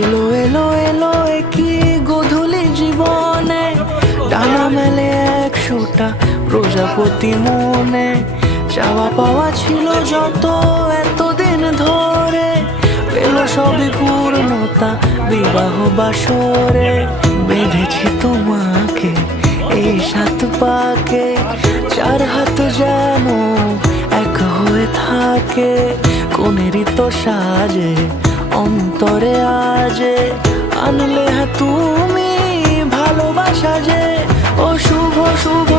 এলো এলো এলো একই গধূলি জীবনে, ডানা মেলে 100টা প্রজাপতি মনে। চাওয়া পাওয়া ছিল যত এতদিন ধরে, পেল সবই পূর্ণতা বিবাহ বাসরে। বেঁধেছি তোমাকে এই 7 পাকে, 4 হাত যেন এক হয়ে থাকে। কোনেরই তো সাজে অন্তরে আজে, আনলে তুমি ভালোবাসা যে। ও শুভ শুভ